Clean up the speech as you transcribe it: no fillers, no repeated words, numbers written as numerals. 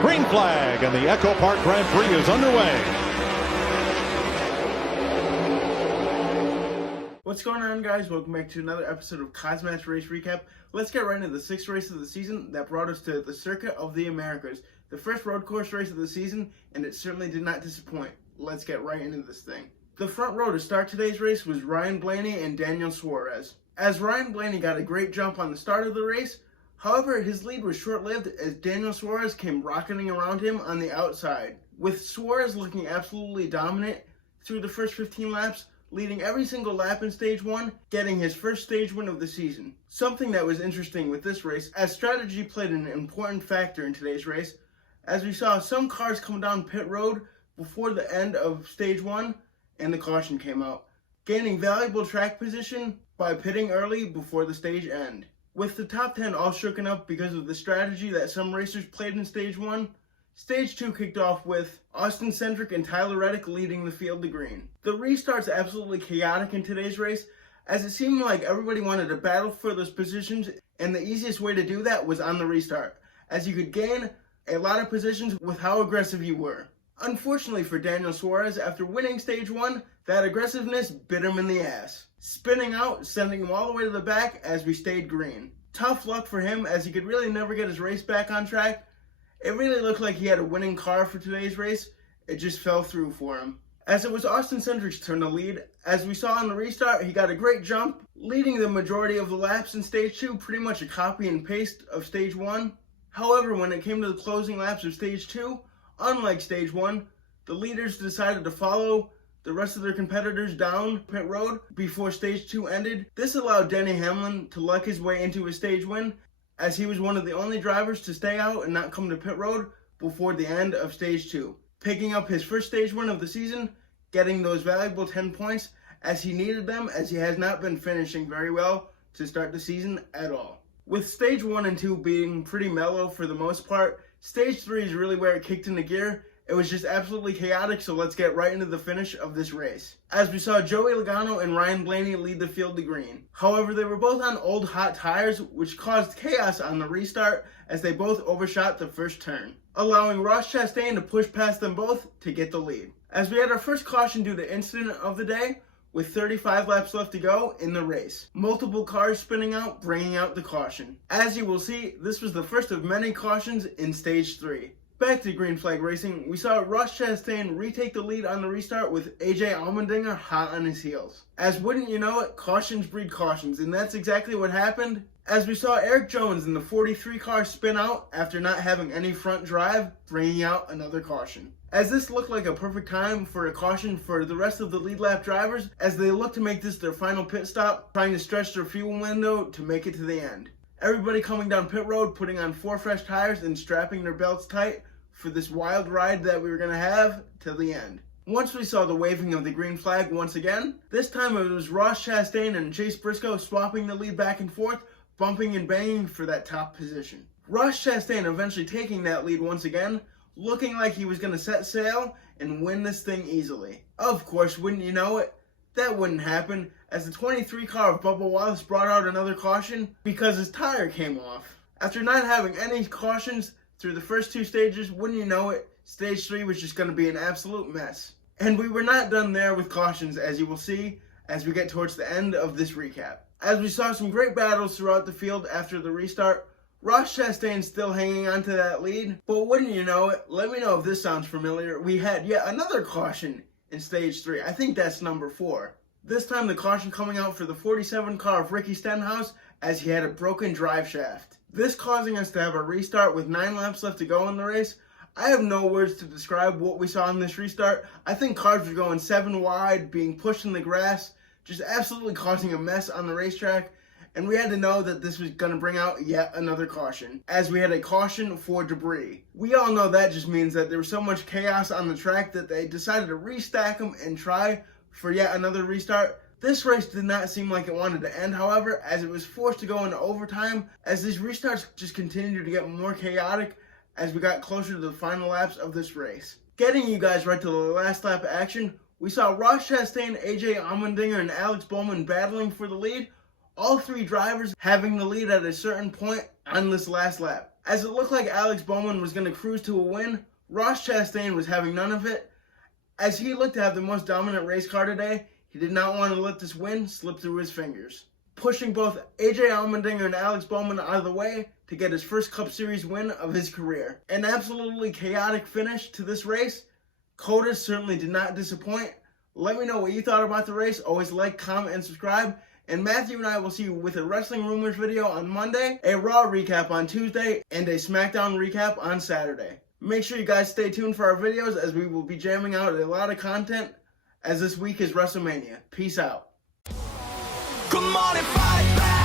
Green flag, and the Echo Park Grand Prix is underway. What's going on, guys? Welcome back to another episode of KozMatt's Race Recap. Let's get right into the sixth race of the season that brought us to the Circuit of the Americas, the first road course race of the season, and it certainly did not disappoint. Let's get right into this thing. The front row to start today's race was Ryan Blaney and Daniel Suarez. As Ryan Blaney got a great jump on the start of the race, however, his lead was short-lived as Daniel Suarez came rocketing around him on the outside, with Suarez looking absolutely dominant through the first 15 laps, leading every single lap in Stage 1, getting his first stage win of the season. Something that was interesting with this race, as strategy played an important factor in today's race, as we saw some cars come down pit road before the end of Stage 1, and the caution came out, gaining valuable track position by pitting early before the stage end. With the top 10 all shooken up because of the strategy that some racers played in Stage 1, Stage 2 kicked off with Austin Cindric and Tyler Reddick leading the field to green. The restart's absolutely chaotic in today's race, as it seemed like everybody wanted to battle for those positions, and the easiest way to do that was on the restart, as you could gain a lot of positions with how aggressive you were. Unfortunately for Daniel Suarez, after winning Stage 1, that aggressiveness bit him in the ass, spinning out, sending him all the way to the back as we stayed green. Tough luck for him, as he could really never get his race back on track. It really looked like he had a winning car for today's race. It just fell through for him. As it was Austin Cindric's turn to lead, as we saw in the restart, he got a great jump, leading the majority of the laps in Stage 2, pretty much a copy and paste of Stage 1. However, when it came to the closing laps of Stage 2, unlike Stage 1, the leaders decided to follow the rest of their competitors down pit road before Stage 2 ended. This allowed Denny Hamlin to luck his way into a stage win, as he was one of the only drivers to stay out and not come to pit road before the end of Stage 2, picking up his first stage win of the season, getting those valuable 10 points as he needed them, as he has not been finishing very well to start the season at all. With Stage 1 and 2 being pretty mellow for the most part, Stage 3 is really where it kicked into gear. It was just absolutely chaotic, so let's get right into the finish of this race, as we saw Joey Logano and Ryan Blaney lead the field to green. However, they were both on old hot tires, which caused chaos on the restart as they both overshot the first turn, allowing Ross Chastain to push past them both to get the lead. As we had our first caution due to incident of the day, with 35 laps left to go in the race. Multiple cars spinning out, bringing out the caution. As you will see, this was the first of many cautions in Stage 3. Back to green flag racing, we saw Ross Chastain retake the lead on the restart with AJ Allmendinger hot on his heels. As wouldn't you know it, cautions breed cautions, and that's exactly what happened. As we saw Eric Jones in the 43 car spin out after not having any front drive, bringing out another caution. As this looked like a perfect time for a caution for the rest of the lead lap drivers, as they look to make this their final pit stop, trying to stretch their fuel window to make it to the end. Everybody coming down pit road, putting on 4 fresh tires and strapping their belts tight for this wild ride that we were going to have till the end. Once we saw the waving of the green flag once again, this time it was Ross Chastain and Chase Briscoe swapping the lead back and forth, bumping and banging for that top position. Ross Chastain eventually taking that lead once again, looking like he was going to set sail and win this thing easily. Of course, wouldn't you know it, that wouldn't happen, as the 23 car of Bubba Wallace brought out another caution because his tire came off. After not having any cautions through the first 2 stages, wouldn't you know it, Stage 3 was just going to be an absolute mess. And we were not done there with cautions, as you will see as we get towards the end of this recap. As we saw some great battles throughout the field after the restart, Ross Chastain still hanging on to that lead, but wouldn't you know it, let me know if this sounds familiar, we had yet another caution in Stage 3. I think that's number 4. This time the caution coming out for the 47 car of Ricky Stenhouse, as he had a broken drive shaft. This causing us to have a restart with 9 laps left to go in the race. I have no words to describe what we saw in this restart. I think cars were going 7 wide, being pushed in the grass, just absolutely causing a mess on the racetrack. And we had to know that this was going to bring out yet another caution, as we had a caution for debris. We all know that just means that there was so much chaos on the track that they decided to restack them and try for yet another restart. This race did not seem like it wanted to end, however, as it was forced to go into overtime, as these restarts just continued to get more chaotic as we got closer to the final laps of this race. Getting you guys right to the last lap action, we saw Ross Chastain, AJ Allmendinger, and Alex Bowman battling for the lead, all 3 drivers having the lead at a certain point on this last lap. As it looked like Alex Bowman was going to cruise to a win, Ross Chastain was having none of it. As he looked to have the most dominant race car today, he did not want to let this win slip through his fingers, pushing both AJ Allmendinger and Alex Bowman out of the way to get his first Cup Series win of his career. An absolutely chaotic finish to this race. COTA certainly did not disappoint. Let me know what you thought about the race. Always like, comment, and subscribe. And Matthew and I will see you with a Wrestling Rumors video on Monday, a Raw recap on Tuesday, and a SmackDown recap on Saturday. Make sure you guys stay tuned for our videos as we will be jamming out a lot of content as this week is WrestleMania. Peace out. Come on and fight back.